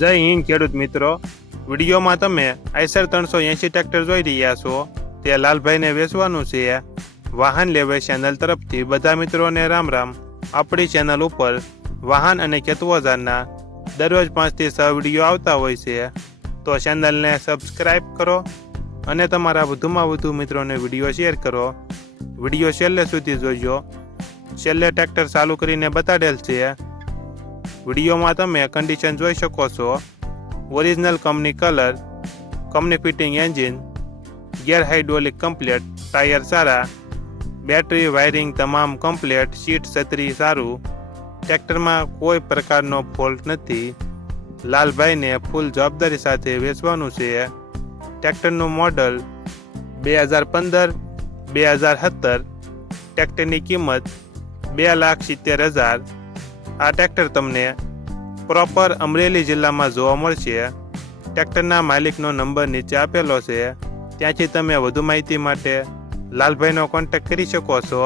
જય હિન્દ ખેડૂત મિત્રો, વિડીયોમાં તમે આઈસર 380 ટ્રેક્ટર જોઈ રહ્યા છો. તે લાલભાઈને વેચવાનું છે. વાહન લેવે ચેનલ તરફથી બધા મિત્રોને રામ રામ. આપણી ચેનલ ઉપર વાહન અને ખેતઓજારના દરરોજ 5 થી 6 વિડીયો આવતા હોય છે, તો ચેનલને સબસ્ક્રાઈબ કરો અને તમારા વધુમાં વધુ મિત્રોને વિડીયો શેર કરો. વિડીયો છેલ્લે સુધી જોજો. છેલ્લે ટ્રેક્ટર ચાલુ કરીને બતાડેલ છે. વિડીયોમાં તમે કન્ડિશન જોઈ શકો છો. Original company colour, company fitting engine, gear hydraulic complete, tyre સારા, બેટરી વાયરિંગ તમામ કમ્પ્લેટ, સીટ છત્રી સારું. ટ્રેક્ટરમાં કોઈ પ્રકારનો ફોલ્ટ નથી. લાલભાઈને ફૂલ જવાબદારી સાથે વેચવાનું છે. ટ્રેક્ટરનું મોડલ 2015, 2017. ટ્રેક્ટરની કિંમત 2,70,000. આ ટ્રેક્ટર તમને પ્રોપર અમરેલી જિલ્લામાં જોવા મળશે. ટ્રેક્ટરના માલિકનો નંબર નીચે આપેલો છે, ત્યાંથી તમે વધુ માહિતી માટે લાલભાઈનો કોન્ટેક્ટ કરી શકો છો.